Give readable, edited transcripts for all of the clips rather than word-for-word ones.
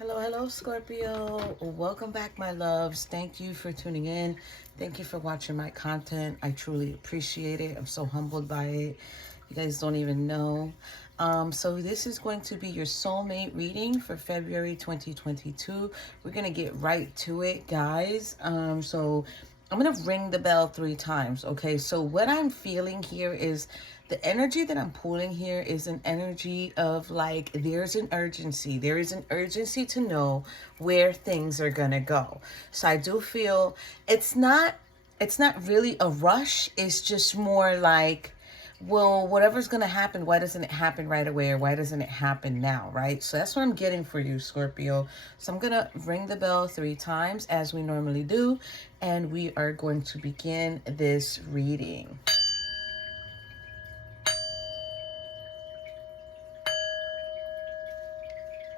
Hello, hello, Scorpio. Welcome back, my loves. Thank you for tuning in. Thank you for watching my content. I truly appreciate it. I'm so humbled by it. You guys don't even know. So this is going to be your soulmate reading for February 2022. We're going to get right to it, guys. So I'm going to ring the bell 3 times. Okay, so what I'm feeling here is the energy that I'm pulling here is an energy of like there's an urgency. There is an urgency to know where things are gonna go. So I do feel it's not really a rush. It's just more like, well, whatever's gonna happen, why doesn't it happen right away, or why doesn't it happen now, right? So that's what I'm getting for you, Scorpio. So I'm gonna ring the bell 3 times as we normally do, and we are going to begin this reading.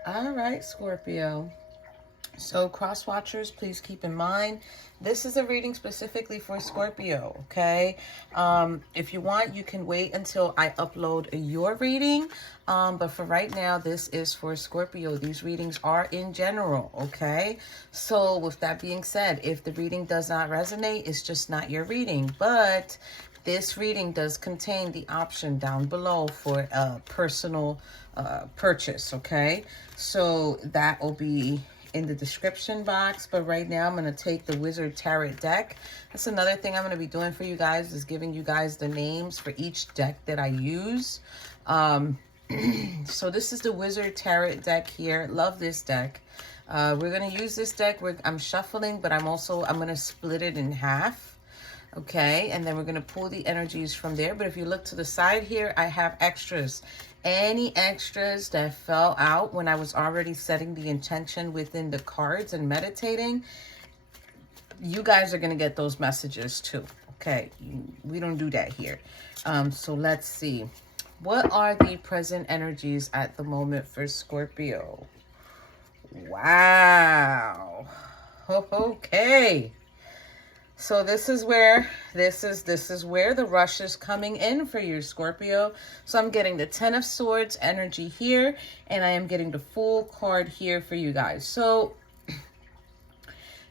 All right, Scorpio. So cross watchers, please keep in mind, this is a reading specifically for Scorpio, okay? If you want, you can wait until I upload your reading. But for right now, this is for Scorpio. These readings are in general, okay? So with that being said, if the reading does not resonate, it's just not your reading. But this reading does contain the option down below for a personal purchase, okay? So that will be in the description box. But right now I'm going to take the Wizard Tarot deck. That's another thing I'm going to be doing for you guys, is giving you guys the names for each deck that I use. So this is the Wizard Tarot deck here. Love this deck. We're going to use this deck. I'm shuffling, but I'm going to split it in half. Okay, and then we're going to pull the energies from there. But if you look to the side here, I have extras. Any extras that fell out when I was already setting the intention within the cards and meditating, you guys are going to get those messages too. Okay, we don't do that here. So let's see. What are the present energies at the moment for Scorpio? Wow. Okay. So this is where the rush is coming in for you, Scorpio. So I'm getting the 10 of Swords energy here, and I am getting the Fool card here for you guys. So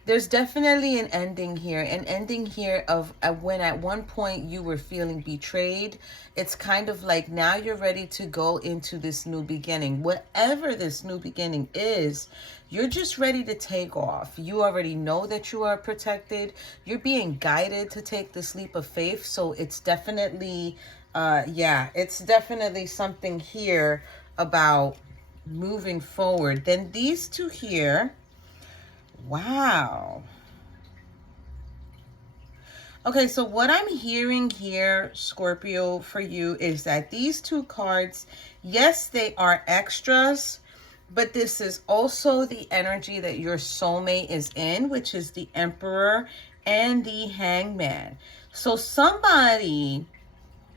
there's definitely an ending here of when at one point you were feeling betrayed. It's kind of like now you're ready to go into this new beginning. Whatever this new beginning is, you're just ready to take off. You already know that you are protected. You're being guided to take this leap of faith. So it's definitely, it's definitely something here about moving forward. Then these two here. Wow. Okay, so what I'm hearing here, Scorpio, for you is that these 2 cards, yes, they are extras, but this is also the energy that your soulmate is in, which is the Emperor and the Hangman. So somebody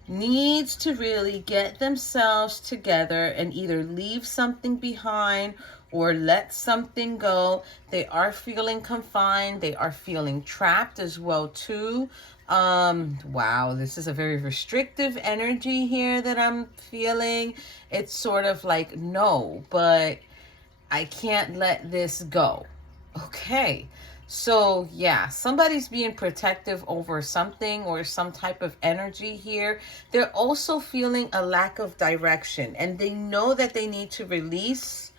needs to really get themselves together and either leave something behind or let something go. They are feeling confined. They are feeling trapped as well too. Wow, this is a very restrictive energy here that I'm feeling. It's sort of like, no, but I can't let this go. Okay. So yeah, somebody's being protective over something or some type of energy here. They're also feeling a lack of direction, and they know that they need to release.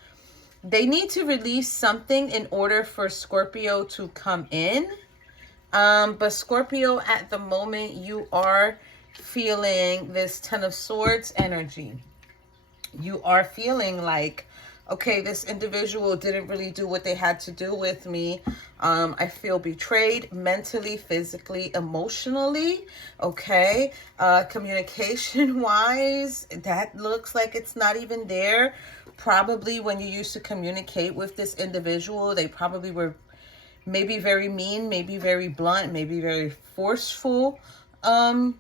They need to release something in order for Scorpio to come in. But Scorpio, at the moment, you are feeling this 10 of Swords energy. You are feeling like, okay, this individual didn't really do what they had to do with me. I feel betrayed mentally, physically, emotionally. Okay. Communication wise, that looks like it's not even there. Probably when you used to communicate with this individual, they probably were maybe very mean, maybe very blunt, maybe very forceful. And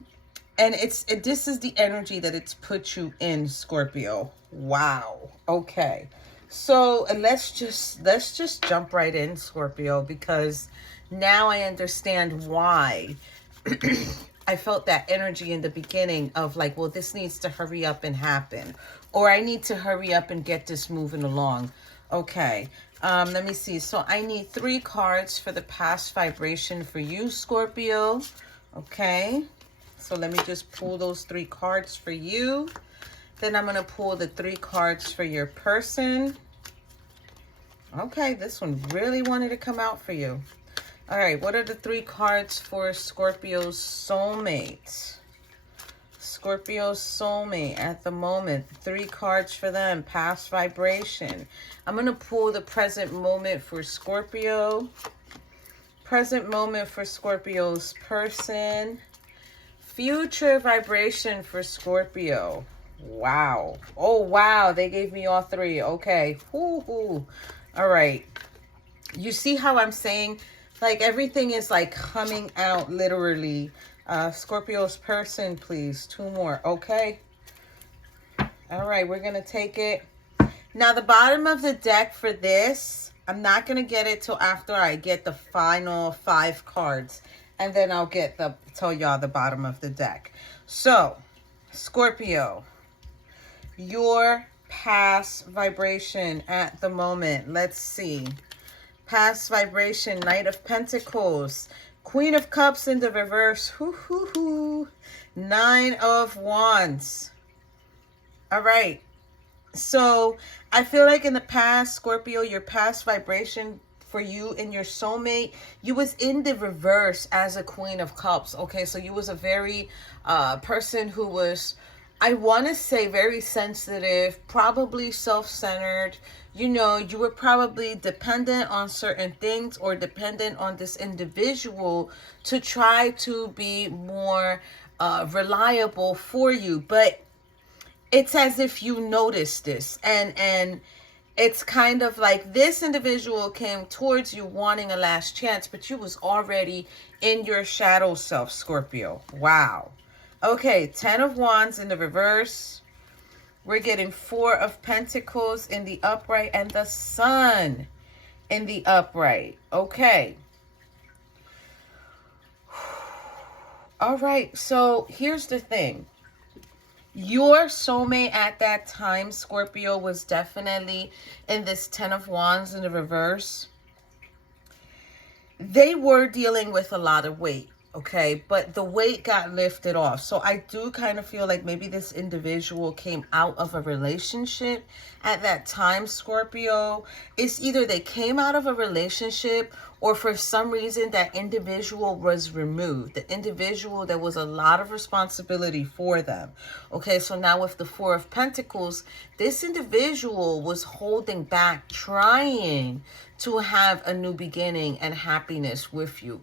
this is the energy that it's put you in, Scorpio. Wow. Okay. So let's just jump right in, Scorpio, because now I understand why I felt that energy in the beginning of like, well, this needs to hurry up and happen, or I need to hurry up and get this moving along. Okay. Let me see. So I need 3 cards for the past vibration for you, Scorpio. Okay. So let me just pull those 3 cards for you. Then I'm going to pull the 3 cards for your person. Okay, this one really wanted to come out for you. All right, what are the 3 cards for Scorpio's soulmate? Scorpio's soulmate at the moment. 3 cards for them. Past vibration. I'm going to pull the present moment for Scorpio. Present moment for Scorpio's person. Future vibration for Scorpio. Wow. Oh, wow. They gave me all 3. Okay. Woo-hoo. All right. You see how I'm saying, like, everything is like coming out literally. Scorpio's person, please. 2 more. Okay. All right. We're going to take it. Now, the bottom of the deck for this, I'm not going to get it till after I get the final 5 cards. And then I'll tell y'all the bottom of the deck. So, Scorpio, your past vibration at the moment. Let's see. Past vibration, Knight of Pentacles, Queen of Cups in the reverse, 9 of Wands. All right. So I feel like in the past, Scorpio, your past vibration for you and your soulmate, you was in the reverse as a Queen of Cups. Okay, so you was a very person who was, I want to say, very sensitive, probably self-centered. You know, you were probably dependent on certain things or dependent on this individual to try to be more reliable for you. But it's as if you noticed this, and it's kind of like this individual came towards you wanting a last chance, but you was already in your shadow self, Scorpio. Wow. Okay, 10 of Wands in the reverse. We're getting 4 of Pentacles in the upright and the Sun in the upright. Okay. All right, so here's the thing. Your soulmate at that time, Scorpio, was definitely in this 10 of Wands in the reverse. They were dealing with a lot of weight, okay? But the weight got lifted off. So I do kind of feel like maybe this individual came out of a relationship at that time, Scorpio. It's either they came out of a relationship or for some reason that individual was removed. The individual, there was a lot of responsibility for them. Okay, so now with the 4 of Pentacles, this individual was holding back, trying to have a new beginning and happiness with you.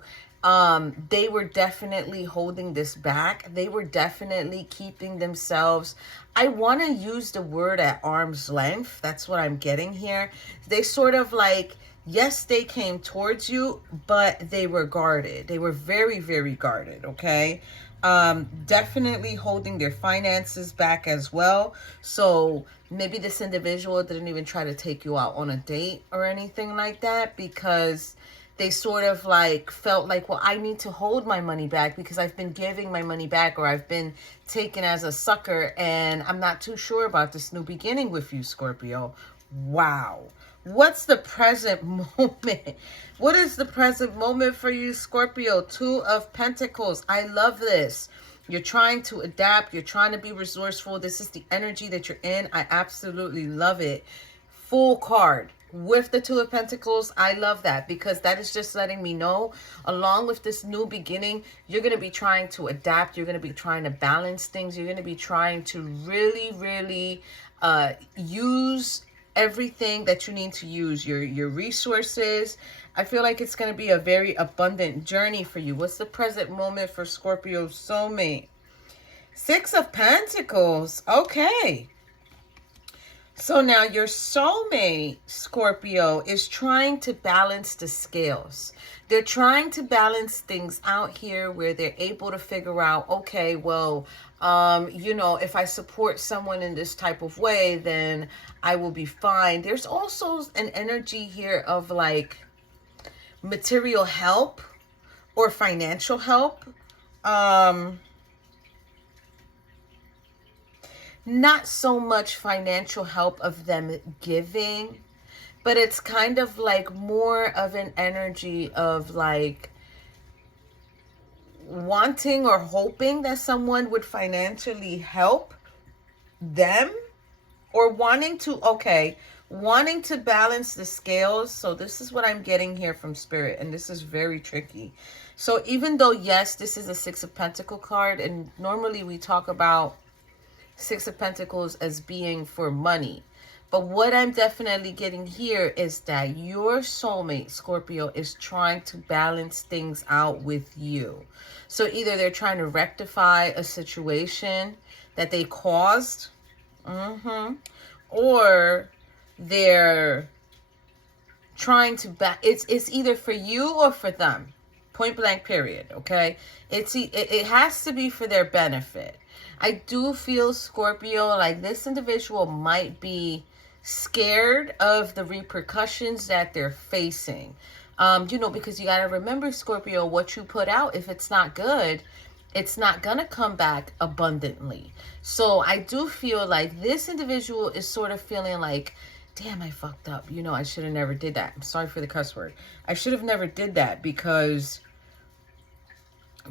They were definitely holding this back. They were definitely keeping themselves, I want to use the word at arm's length. That's what I'm getting here. They sort of like, yes, they came towards you, but they were guarded. They were very, very guarded, okay? Definitely holding their finances back as well. So maybe this individual didn't even try to take you out on a date or anything like that because they sort of like felt like, well, I need to hold my money back because I've been giving my money back or I've been taken as a sucker and I'm not too sure about this new beginning with you, Scorpio. Wow. What's the present moment? What is the present moment for you, Scorpio? 2 of Pentacles. I love this. You're trying to adapt. You're trying to be resourceful. This is the energy that you're in. I absolutely love it. Full card. With the 2 of Pentacles, I love that because that is just letting me know, along with this new beginning, you're going to be trying to adapt. You're going to be trying to balance things. You're going to be trying to really, really use everything that you need to use, your resources. I feel like it's going to be a very abundant journey for you. What's the present moment for Scorpio soulmate? 6 of Pentacles. Okay. So now your soulmate, Scorpio, is trying to balance the scales. They're trying to balance things out here where they're able to figure out, okay, well, you know, if I support someone in this type of way, then I will be fine. There's also an energy here of like material help or financial help. Not so much financial help of them giving, but it's kind of like more of an energy of like wanting or hoping that someone would financially help them, or wanting to balance the scales. So this is what I'm getting here from Spirit, and this is very tricky. So even though, yes, this is a Six of Pentacles card, and normally we talk about Six of Pentacles as being for money, but what I'm definitely getting here is that your soulmate, Scorpio, is trying to balance things out with you. So either they're trying to rectify a situation that they caused, or they're trying to it's either for you or for them, point blank period. Okay, it has to be for their benefit. I do feel, Scorpio, like this individual might be scared of the repercussions that they're facing. Because you got to remember, Scorpio, what you put out, if it's not good, it's not going to come back abundantly. So I do feel like this individual is sort of feeling like, damn, I fucked up. I should have never did that. I'm sorry for the cuss word. I should have never did that, because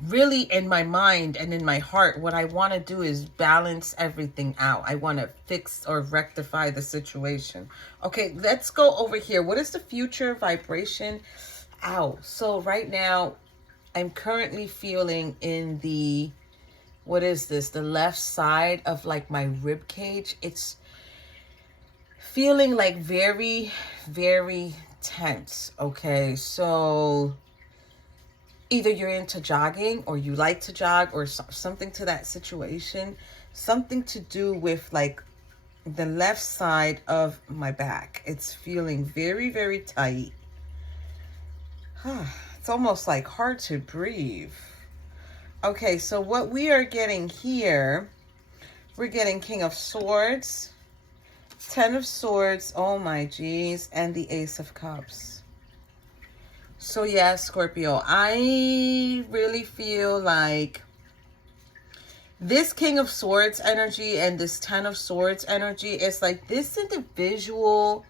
really in my mind and in my heart, what I want to do is balance everything out. I want to fix or rectify the situation. Okay, let's go over here. What is the future vibration? Ow. So right now, I'm currently feeling in the, what is this? The left side of like my rib cage. It's feeling like very, very tense. Okay, so either you're into jogging or you like to jog or something to that situation, something to do with like the left side of my back. It's feeling very, very tight. It's almost like hard to breathe. Okay, so what we are getting here, we're getting King of Swords, Ten of Swords, oh my geez, and the Ace of Cups. So yeah, Scorpio, I really feel like this King of Swords energy and this Ten of Swords energy is like this individual,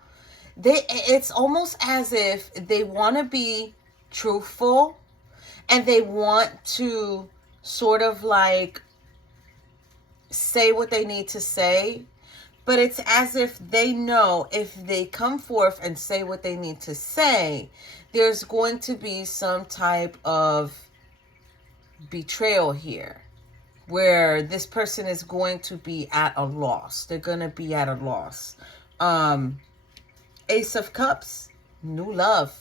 it's almost as if they want to be truthful and they want to sort of like say what they need to say, but it's as if they know if they come forth and say what they need to say, there's going to be some type of betrayal here, where this person is going to be at a loss. They're going to be at a loss. Ace of Cups, new love.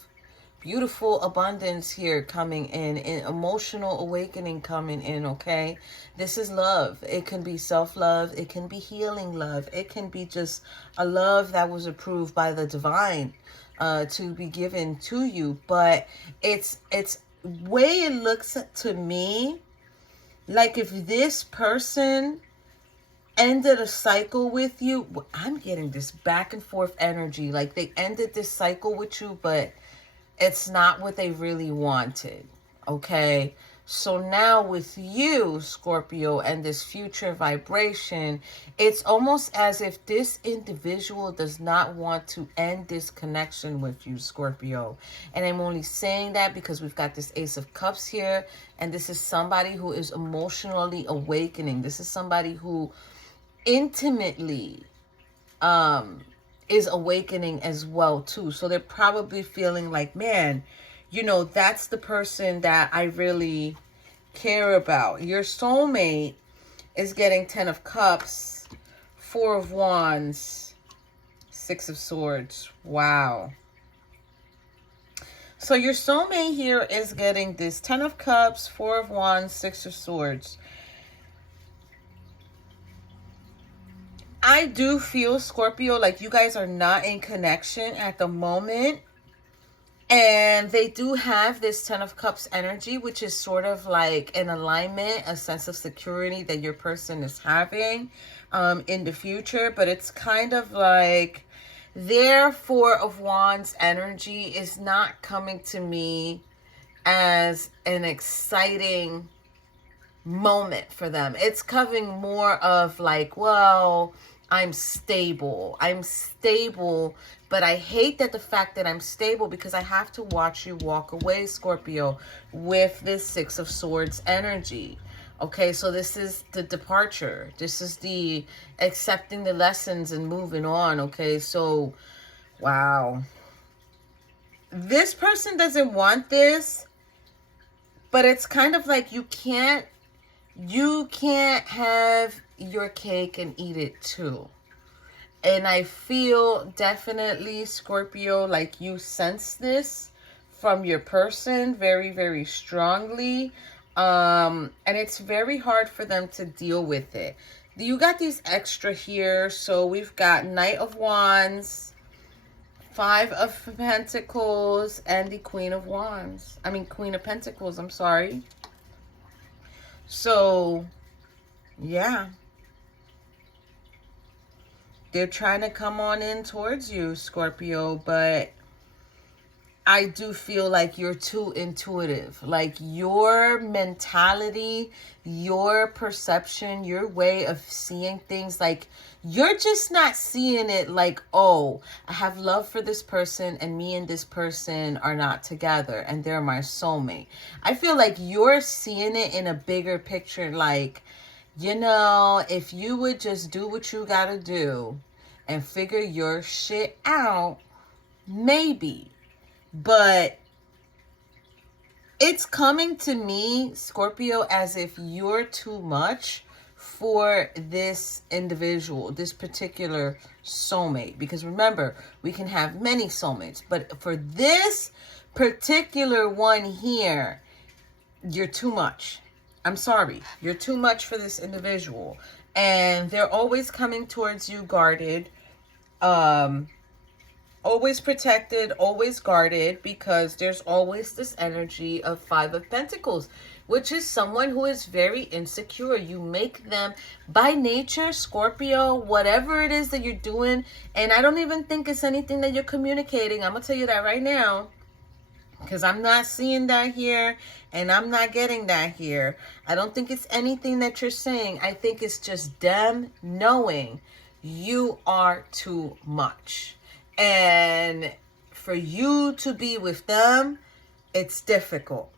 Beautiful abundance here coming in, and emotional awakening coming in, okay? This is love. It can be self-love. It can be healing love. It can be just a love that was approved by the divine to be given to you. But it's way it looks to me like if this person ended a cycle with you, I'm getting this back and forth energy. Like they ended this cycle with you, but it's not what they really wanted, okay? So now with you, Scorpio, and this future vibration, it's almost as if this individual does not want to end this connection with you, Scorpio. And I'm only saying that because we've got this Ace of Cups here, and this is somebody who is emotionally awakening. This is somebody who intimately is awakening as well too. So they're probably feeling like, man, that's the person that I really care about. Your soulmate is getting 10 of Cups, 4 of Wands, 6 of Swords. Wow. So your soulmate here is getting this 10 of Cups, 4 of Wands, 6 of Swords. I do feel, Scorpio, like you guys are not in connection at the moment. And they do have this 10 of Cups energy, which is sort of like an alignment, a sense of security that your person is having in the future. But it's kind of like their 4 of Wands energy is not coming to me as an exciting moment for them. It's coming more of like, well, I'm stable. I'm stable, but I hate that the fact that I'm stable because I have to watch you walk away, Scorpio, with this Six of Swords energy. Okay, so this is the departure. This is the accepting the lessons and moving on. Okay, so, wow. This person doesn't want this, but it's kind of like you can't have your cake and eat it too. And I feel definitely, Scorpio, like you sense this from your person very, very strongly. And it's very hard for them to deal with it. You got these extra here. So we've got Knight of Wands, Five of Pentacles, and the Queen of Wands. I mean, Queen of Pentacles, I'm sorry. So, yeah. They're trying to come on in towards you, Scorpio, but I do feel like you're too intuitive. Like your mentality, your perception, your way of seeing things, like you're just not seeing it like, oh, I have love for this person and me and this person are not together and they're my soulmate. I feel like you're seeing it in a bigger picture, like, you know, if you would just do what you gotta do and figure your shit out, maybe. But it's coming to me, Scorpio, as if you're too much for this individual, this particular soulmate. Because remember, we can have many soulmates. But for this particular one here, you're too much. I'm sorry. You're too much for this individual. And they're always coming towards you guarded. Always protected, always guarded, because there's always this energy of Five of Pentacles, which is someone who is very insecure. You make them, by nature, Scorpio, whatever it is that you're doing, and I don't even think it's anything that you're communicating. I'm going to tell you that right now, because I'm not seeing that here, and I'm not getting that here. I don't think it's anything that you're saying. I think it's just them knowing you are too much. And for you to be with them, it's difficult.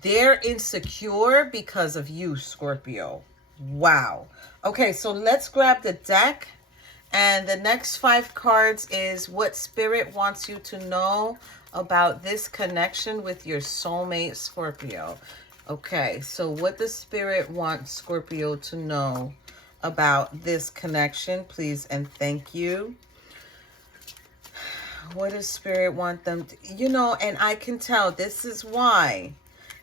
They're insecure because of you, Scorpio. Wow. Okay, so let's grab the deck. And the next 5 cards is what Spirit wants you to know about this connection with your soulmate, Scorpio. Okay, so what does Spirit want Scorpio to know about this connection, please and thank you? What does Spirit want them to, you know, and I can tell this is why.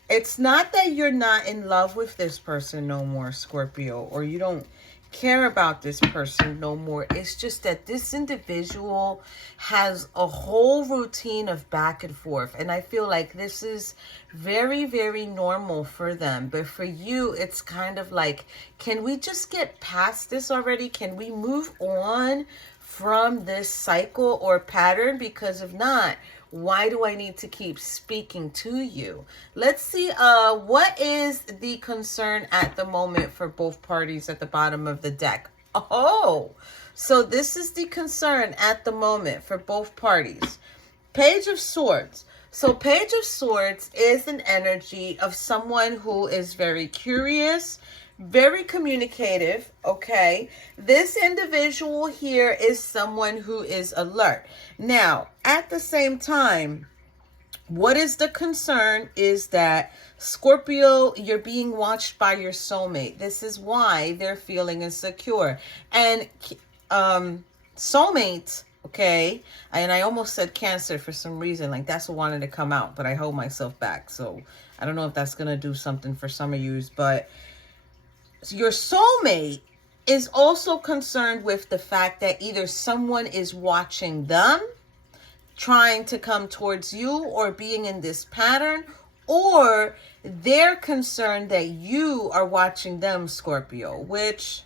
It's not that you're not in love with this person no more, Scorpio, or you don't care about this person no more. It's just that this individual has a whole routine of back and forth. And I feel like this is very, very normal for them. But for you, it's kind of like, can we just get past this already? Can we move on from this cycle or pattern? Because if not, why do I need to keep speaking to you? Let's see, what is the concern at the moment for both parties at the bottom of the deck? Oh, so this is the concern at the moment for both parties. Page of Swords. So Page of Swords is an energy of someone who is very curious, very communicative, okay? This individual here is someone who is alert. Now, at the same time, what is the concern is that, Scorpio, you're being watched by your soulmate. This is why they're feeling insecure. And soulmates, okay, and I almost said Cancer for some reason, like that's what wanted to come out, but I hold myself back. So I don't know if that's going to do something for some of you, but your soulmate is also concerned with the fact that either someone is watching them, trying to come towards you, or being in this pattern, or they're concerned that you are watching them, Scorpio, which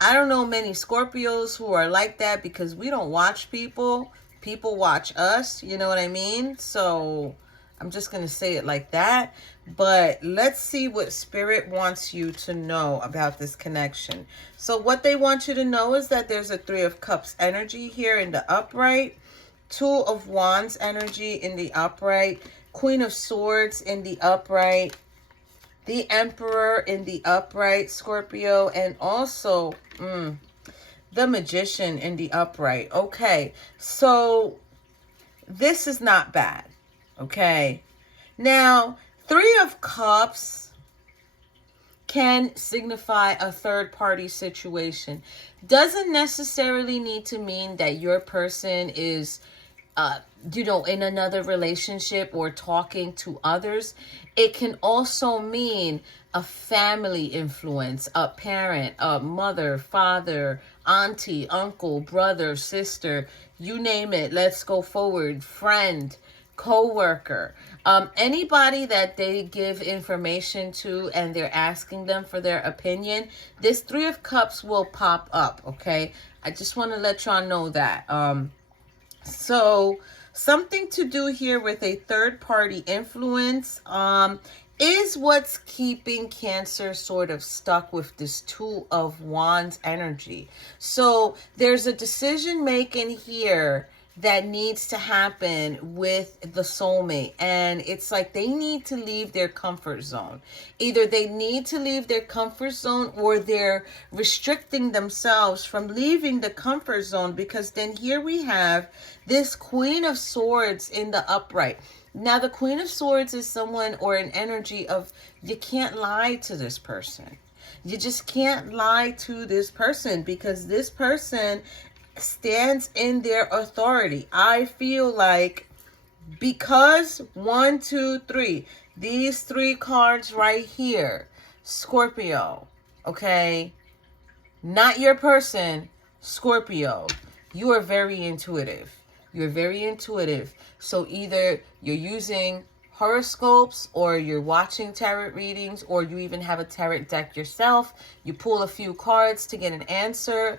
I don't know many Scorpios who are like that, because we don't watch people. People watch us, you know what I mean? So I'm just going to say it like that. But let's see what Spirit wants you to know about this connection. So what they want you to know is that there's a Three of Cups energy here in the upright. Two of Wands energy in the upright. Queen of Swords in the upright. The Emperor in the upright, Scorpio. And also the Magician in the upright. Okay, so this is not bad. Okay, now Three of Cups can signify a third party situation. Doesn't necessarily need to mean that your person is in another relationship or talking to others. It can also mean a family influence, a parent, a mother, father, auntie, uncle, brother, sister, you name it. Let's go forward. Friend, co-worker, anybody that they give information to and they're asking them for their opinion, this Three of Cups will pop up. Okay, I just want to let y'all know that. So something to do here with a third party influence is what's keeping Cancer sort of stuck with this Two of Wands energy. So there's a decision making here that needs to happen with the soulmate, and it's like they need to leave their comfort zone. Either they need to leave their comfort zone or they're restricting themselves from leaving the comfort zone, because then here we have this Queen of Swords in the upright. Now the Queen of Swords is someone or an energy of you can't lie to this person. You just can't lie to this person because this person stands in their authority. I feel like because 1, 2, 3, these three cards right here, Scorpio, okay, not your person, Scorpio, you are very intuitive. You're very intuitive. So either you're using horoscopes or you're watching tarot readings or you even have a tarot deck yourself. You pull a few cards to get an answer.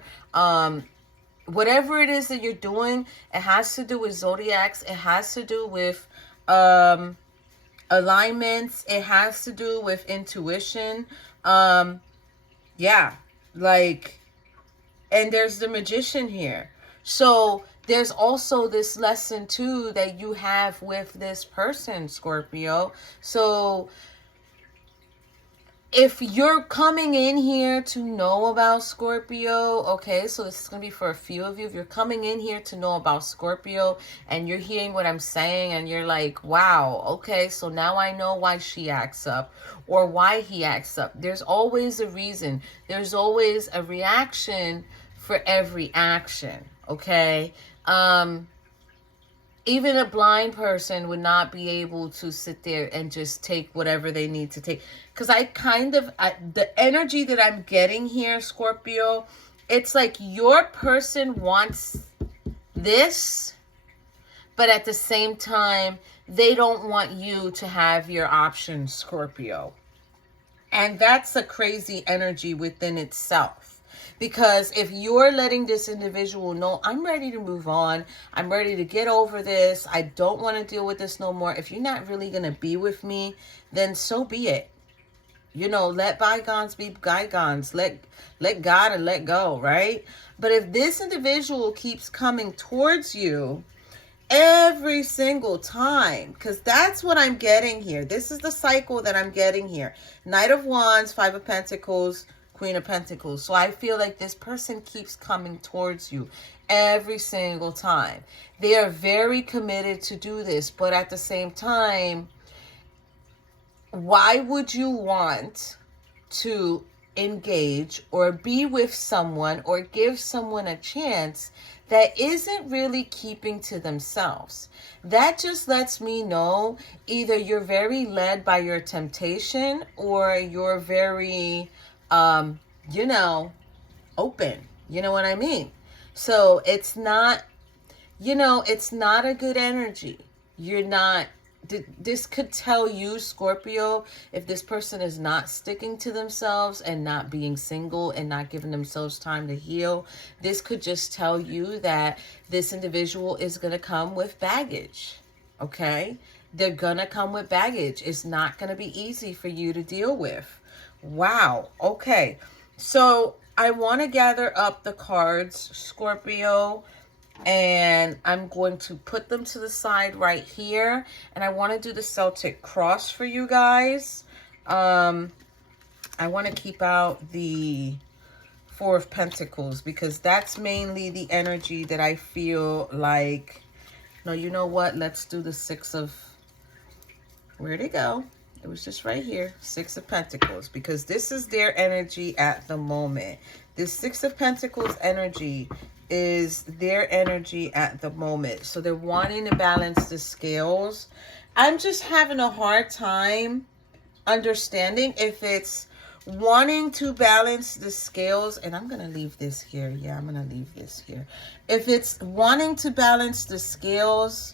Whatever it is that you're doing, it has to do with zodiacs. It has to do with alignments. It has to do with intuition. Yeah, like, and there's the Magician here. So there's also this lesson too that you have with this person, Scorpio. So if you're coming in here to know about Scorpio, okay, so this is going to be for a few of you. If you're coming in here to know about Scorpio and you're hearing what I'm saying and you're like, wow, okay, so now I know why she acts up or why he acts up. There's always a reason. There's always a reaction for every action, okay? Even a blind person would not be able to sit there and just take whatever they need to take. Because the energy that I'm getting here, Scorpio, it's like your person wants this, but at the same time, they don't want you to have your options, Scorpio. And that's a crazy energy within itself. Because if you're letting this individual know, I'm ready to move on, I'm ready to get over this, I don't want to deal with this no more. If you're not really going to be with me, then so be it. You know, let bygones be bygones. Let God and let go, right? But if this individual keeps coming towards you every single time, because that's what I'm getting here. This is the cycle that I'm getting here. Knight of Wands, Five of Pentacles, Queen of Pentacles. So I feel like this person keeps coming towards you every single time. They are very committed to do this, but at the same time, why would you want to engage or be with someone or give someone a chance that isn't really keeping to themselves? That just lets me know either you're very led by your temptation or you're very open. You know what I mean? So it's not, it's not a good energy. You're not, this could tell you, Scorpio, if this person is not sticking to themselves and not being single and not giving themselves time to heal. This could just tell you that this individual is going to come with baggage. Okay? They're gonna come with baggage. It's not gonna be easy for you to deal with. Wow. Okay. So I want to gather up the cards, Scorpio, and I'm going to put them to the side right here. And I want to do the Celtic cross for you guys. I want to keep out the Four of Pentacles because that's mainly the energy that I feel like. No, you know what? Let's do the Six of... Where'd it go? It was just right here. Six of Pentacles. Because this is their energy at the moment. This Six of Pentacles energy is their energy at the moment. So they're wanting to balance the scales. I'm just having a hard time understanding if it's wanting to balance the scales. And I'm going to leave this here. Yeah, I'm going to leave this here. If it's wanting to balance the scales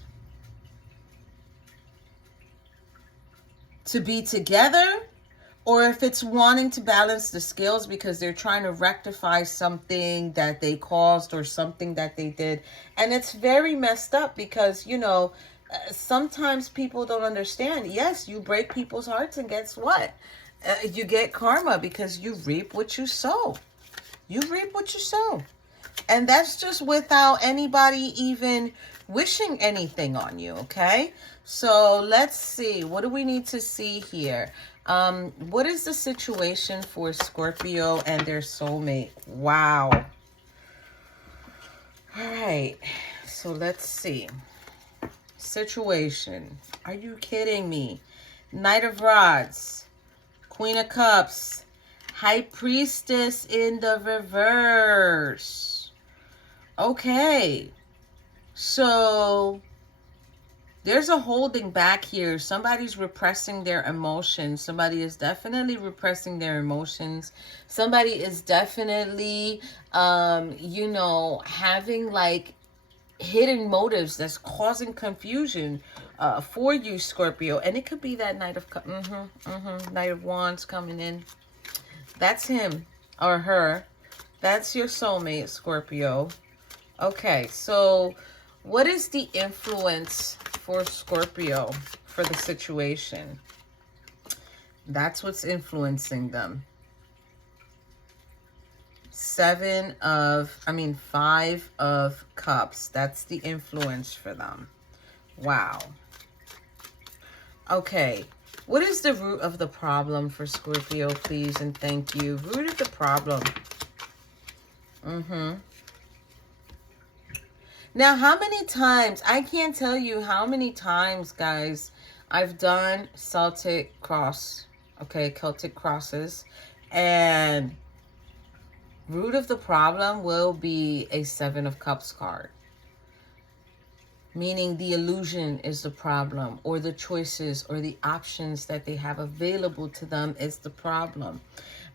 to be together, or if it's wanting to balance the scales because they're trying to rectify something that they caused or something that they did. And it's very messed up because, you know, sometimes people don't understand. Yes, you break people's hearts, and guess what? You get karma because you reap what you sow. You reap what you sow. And that's just without anybody even wishing anything on you, okay? So let's see. What do we need to see here? What is the situation for Scorpio and their soulmate? Wow. All right. So let's see. Situation. Are you kidding me? Knight of Rods. Queen of Cups. High Priestess in the reverse. Okay. So there's a holding back here. Somebody's repressing their emotions. Somebody is definitely repressing their emotions. Somebody is definitely, you know, having like hidden motives that's causing confusion for you, Scorpio. And it could be that Knight of Knight of Wands coming in. That's him or her. That's your soulmate, Scorpio. Okay, so what is the influence for Scorpio for the situation? That's what's influencing them. Five of Cups. That's the influence for them. Wow. Okay. What is the root of the problem for Scorpio, please? And thank you. Root of the problem. Now, how many times, I can't tell you how many times, guys, I've done Celtic cross, okay, Celtic crosses, and root of the problem will be a Seven of Cups card. Meaning the illusion is the problem, or the choices or the options that they have available to them is the problem.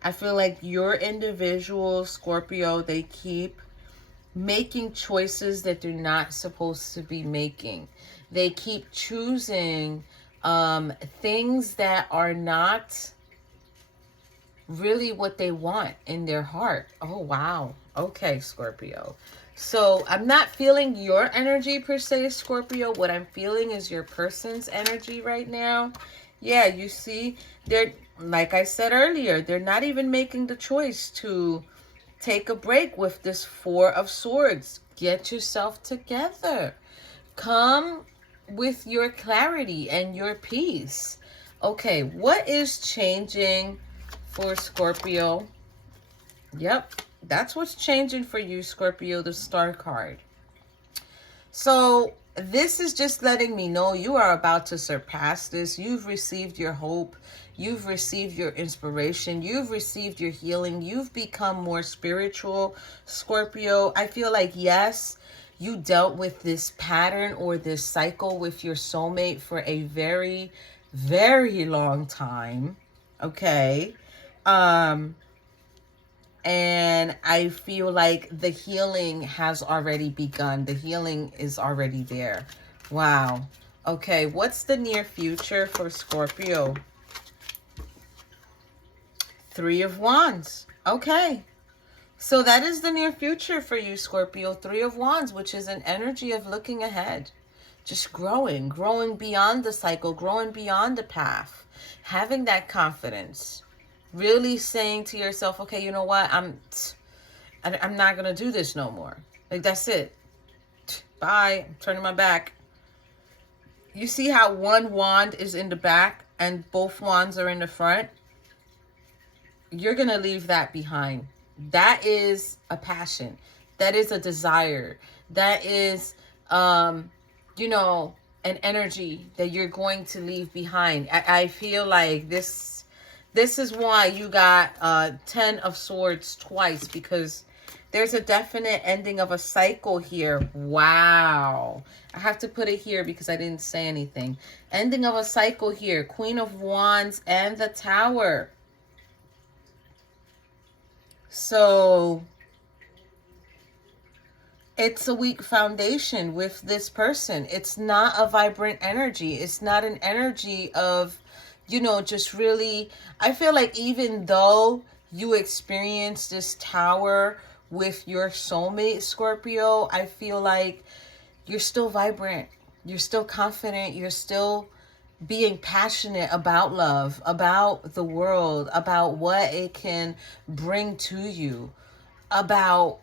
I feel like your individual, Scorpio, they keep making choices that they're not supposed to be making. They keep choosing things that are not really what they want in their heart. Oh, wow. Okay, Scorpio. So I'm not feeling your energy per se, Scorpio. What I'm feeling is your person's energy right now. Yeah, you see, they're, like I said earlier, they're not even making the choice to take a break with this Four of Swords. Get yourself together. Come with your clarity and your peace. Okay, what is changing for Scorpio? Yep, that's what's changing for you, Scorpio, the Star card. So this is just letting me know you are about to surpass this. You've received your hope. You've received your inspiration. You've received your healing. You've become more spiritual, Scorpio. I feel like, yes, you dealt with this pattern or this cycle with your soulmate for a very, very long time. Okay. And I feel like the healing has already begun. The healing is already there. Wow. Okay, what's the near future for Scorpio? Three of Wands. Okay. So that is the near future for you, Scorpio. Three of Wands, which is an energy of looking ahead. just growing beyond the cycle, growing beyond the path, having that confidence, really saying to yourself, okay, you know what, I'm not gonna do this no more. Like, that's it. Bye. I'm turning my back. You see how one wand is in the back and both wands are in the front? You're gonna leave that behind. That is a passion. That is a desire. That is you know, an energy that you're going to leave behind. I feel like this is why you got 10 of Swords twice, because there's a definite ending of a cycle here. Wow. I have to put it here because I didn't say anything. Ending of a cycle here. Queen of Wands and the Tower. So it's a weak foundation with this person. It's not a vibrant energy. It's not an energy of, you know, just really, I feel like even though you experience this Tower with your soulmate, Scorpio, I feel like you're still vibrant. You're still confident. You're still being passionate about love, about the world, about what it can bring to you, about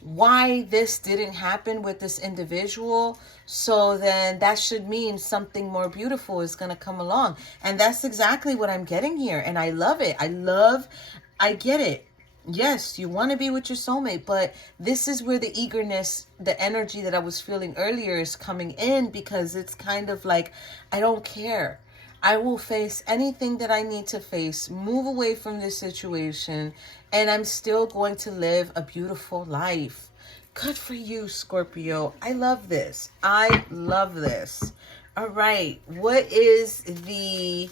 why this didn't happen with this individual. So then that should mean something more beautiful is going to come along. And that's exactly what I'm getting here. And I love it. I get it. Yes, you want to be with your soulmate, but this is where the eagerness, the energy that I was feeling earlier is coming in, because it's kind of like, I don't care. I will face anything that I need to face, move away from this situation, and I'm still going to live a beautiful life. Good for you, Scorpio. I love this. I love this. All right. What is the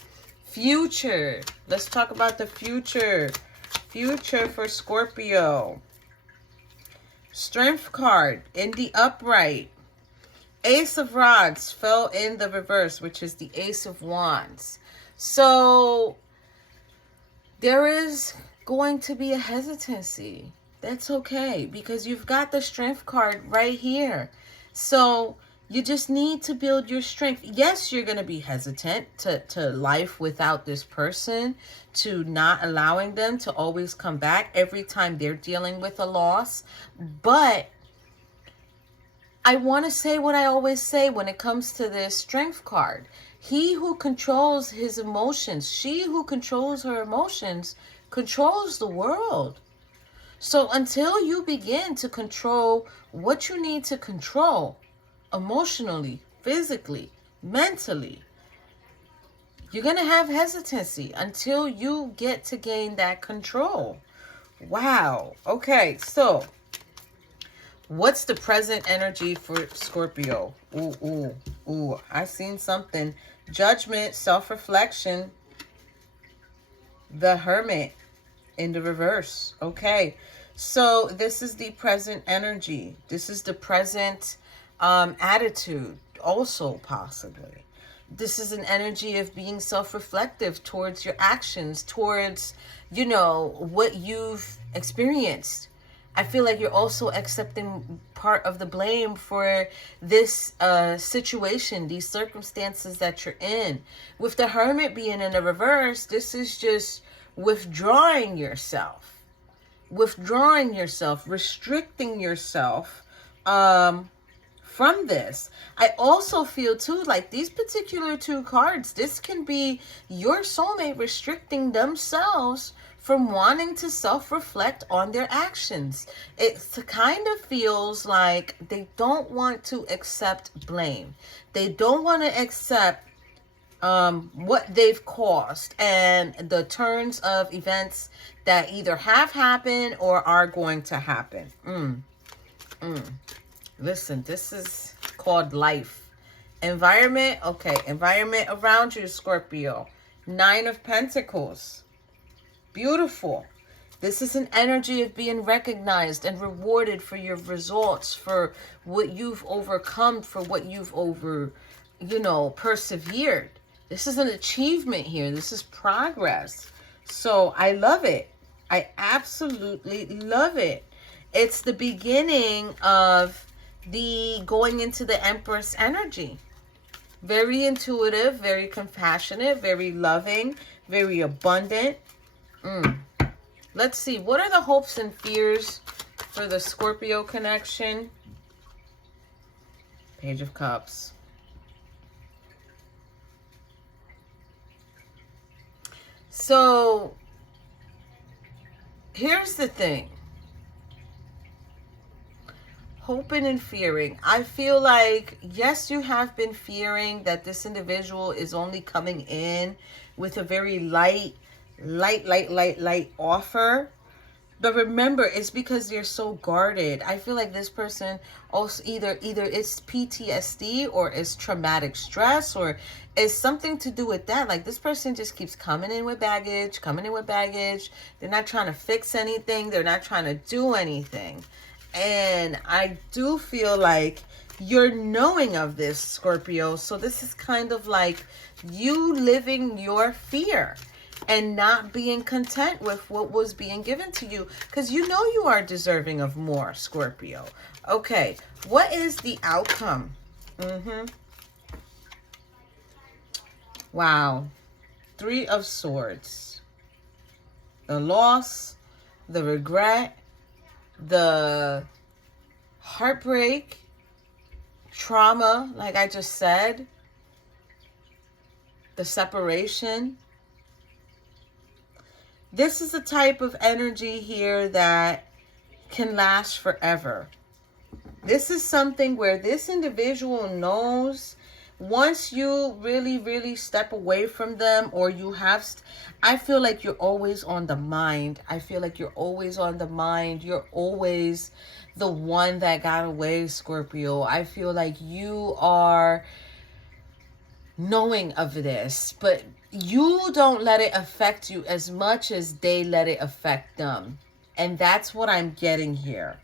future? Let's talk about the future. Future for Scorpio. Strength card in the upright. Ace of Rods fell in the reverse, which is the Ace of Wands. So there is going to be a hesitancy. That's okay, because you've got the Strength card right here. So you just need to build your strength. Yes, you're going to be hesitant to life without this person, to not allowing them to always come back every time they're dealing with a loss. But I want to say what I always say when it comes to this Strength card. He who controls his emotions, she who controls her emotions, controls the world. So until you begin to control what you need to control, emotionally, physically, mentally, you're going to have hesitancy until you get to gain that control. Wow. Okay, so what's the present energy for Scorpio? Ooh. I seen something. Judgment, self-reflection, the Hermit in the reverse. Okay, so this is the present energy. This is the present attitude also, possibly. This is an energy of being self-reflective towards your actions, towards, you know, what you've experienced. I feel like you're also accepting part of the blame for this situation, these circumstances that you're in. With the Hermit being in the reverse, this is just withdrawing yourself, restricting yourself from this. I also feel too, like these particular two cards, this can be your soulmate restricting themselves from wanting to self-reflect on their actions. It kind of feels like they don't want to accept blame. They don't want to accept what they've caused and the turns of events that either have happened or are going to happen. Listen, this is called life. Environment, okay, environment around you, Scorpio. 9 of Pentacles. Beautiful. This is an energy of being recognized and rewarded for your results, for what you've overcome, for what you've persevered. This is an achievement here. This is progress. So I love it. I absolutely love it. It's the beginning of the going into the Empress energy. Very intuitive, very compassionate, very loving, very abundant. Let's see. What are the hopes and fears for the Scorpio connection? Page of Cups. So, here's the thing. Hoping and fearing. I feel like, yes, you have been fearing that this individual is only coming in with a very light offer. But remember, it's because they're so guarded. I feel like this person also either it's PTSD or it's traumatic stress or it's something to do with that. Like this person just keeps coming in with baggage. They're not trying to fix anything. They're not trying to do anything. And I do feel like you're knowing of this, Scorpio. So this is kind of like you living your fear and not being content with what was being given to you because you know you are deserving of more, Scorpio. Okay, what is the outcome? Wow. 3 of Swords. The loss, the regret, the heartbreak, trauma, like I just said, the separation. This is the type of energy here that can last forever. This is something where this individual knows once you really step away from them, or you have, I feel like you're always on the mind. You're always the one that got away, Scorpio. I feel like you are knowing of this, but you don't let it affect you as much as they let it affect them. And that's what I'm getting here.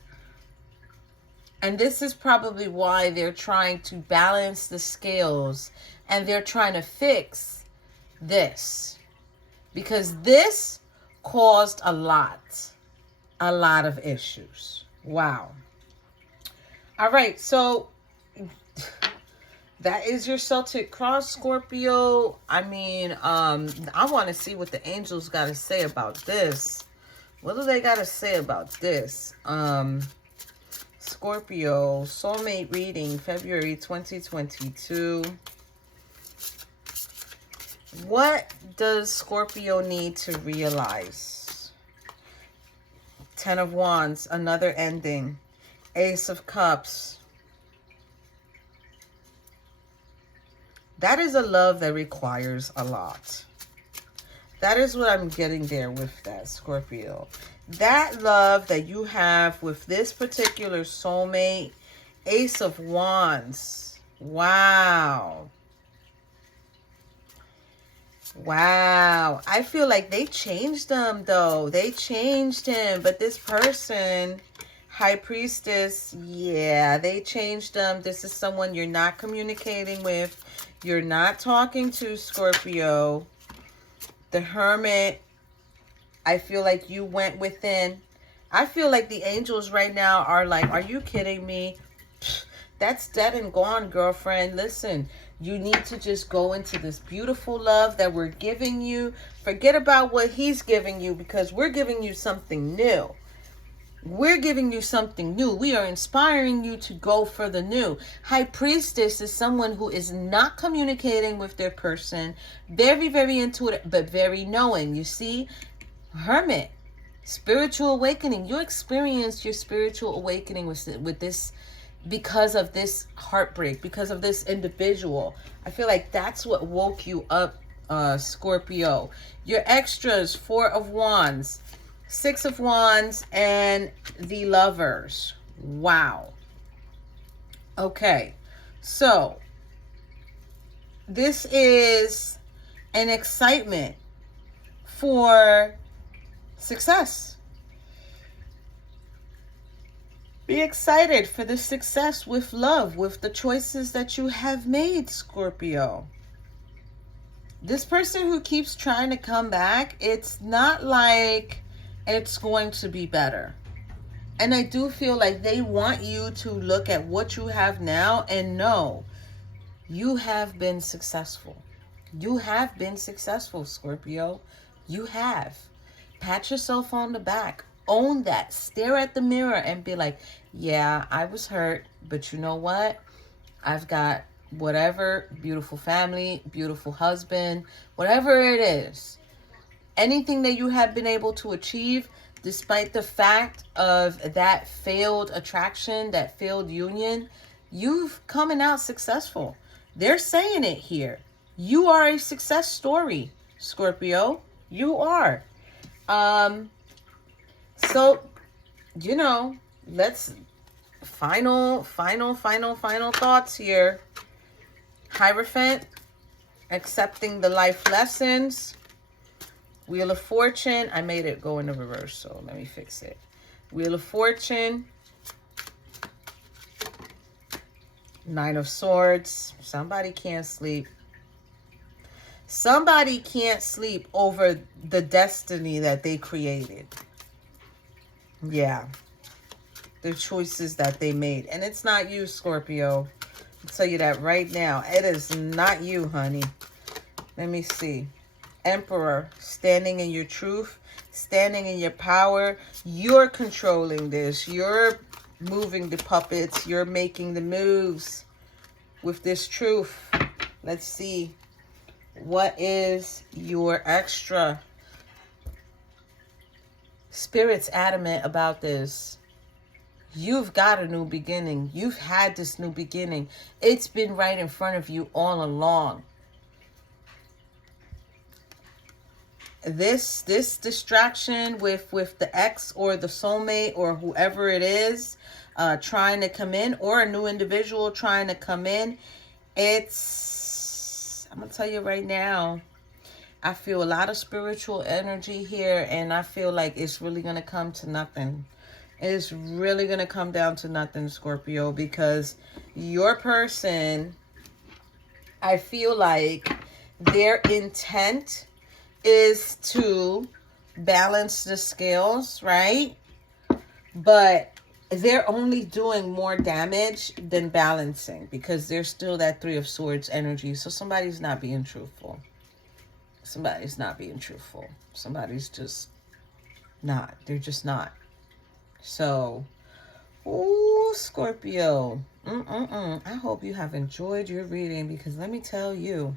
And this is probably why they're trying to balance the scales and they're trying to fix this. Because this caused a lot of issues. Wow. All right, so that is your Celtic cross, Scorpio. I mean, I want to see what the angels got to say about this. What do they got to say about this? Scorpio, soulmate reading, February 2022. What does Scorpio need to realize? 10 of Wands, another ending. Ace of Cups. That is a love that requires a lot. That is what I'm getting there with that, Scorpio. That love that you have with this particular soulmate, Ace of Wands. Wow. Wow. I feel like they changed them, though. They changed him. But this person, High Priestess, yeah, they changed them. This is someone you're not communicating with. You're not talking to, Scorpio. The Hermit, I feel like you went within. I feel like the angels right now are like, are you kidding me? That's dead and gone, girlfriend. Listen, you need to just go into this beautiful love that we're giving you. Forget about what he's giving you because we're giving you something new. We're giving you something new. We are inspiring you to go for the new. High Priestess is someone who is not communicating with their person. Very intuitive, but very knowing. You see? Hermit, spiritual awakening. You experienced your spiritual awakening with this because of this heartbreak, because of this individual. I feel like that's what woke you up, Scorpio. Your extras, 4 of Wands, 6 of Wands, and the Lovers. Wow. Okay, so this is an excitement for success. Be excited for the success with love, with the choices that you have made, Scorpio. This person who keeps trying to come back, it's not like it's going to be better. And I do feel like they want you to look at what you have now and know you have been successful. You have been successful, Scorpio. You have. Pat yourself on the back. Own that. Stare at the mirror and be like, yeah, I was hurt, but you know what? I've got whatever, beautiful family, beautiful husband, whatever it is. Anything that you have been able to achieve, despite the fact of that failed attraction, that failed union, you've coming out successful. They're saying it here. You are a success story, Scorpio. You are. So, you know, let's final thoughts here. Hierophant, accepting the life lessons. Wheel of Fortune. I made it go in the reverse, so let me fix it. Wheel of Fortune. Nine of Swords. Somebody can't sleep. Somebody can't sleep over the destiny that they created. Yeah. The choices that they made. And it's not you, Scorpio. I'll tell you that right now. It is not you, honey. Let me see. Emperor, standing in your truth, standing in your power. You're controlling this. You're moving the puppets. You're making the moves with this truth. Let's see. What is your extra? Spirit's adamant about this. You've got a new beginning. You've had this new beginning. It's been right in front of you all along. This distraction with the ex or the soulmate or whoever it is trying to come in, or a new individual trying to come in, I'm gonna tell you right now, I feel a lot of spiritual energy here, and I feel like it's really gonna come to nothing. It's really gonna come down to nothing, Scorpio, because your person, I feel like their intent is to balance the scales, right? But they're only doing more damage than balancing, because there's still that Three of Swords energy. So somebody's not being truthful. Somebody's not being truthful. Somebody's just not. They're just not. So, ooh, Scorpio. I hope you have enjoyed your reading, because let me tell you,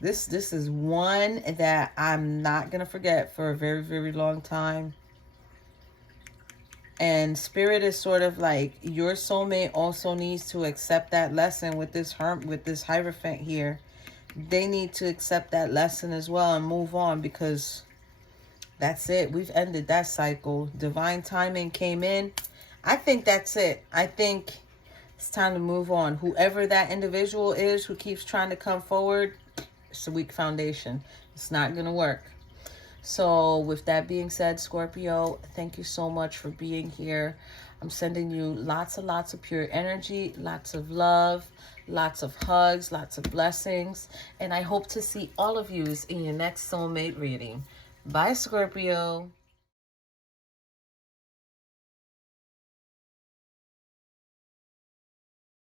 this is one that I'm not going to forget for a very, very long time. And Spirit is sort of like, your soulmate also needs to accept that lesson with this Hierophant here. They need to accept that lesson as well and move on, because that's it. We've ended that cycle. Divine timing came in. I think that's it. I think it's time to move on. Whoever that individual is who keeps trying to come forward, it's a weak foundation. It's not going to work. So with that being said, Scorpio, thank you so much for being here. I'm sending you lots and lots of pure energy, lots of love, lots of hugs, lots of blessings. And I hope to see all of you in your next soulmate reading. Bye, Scorpio.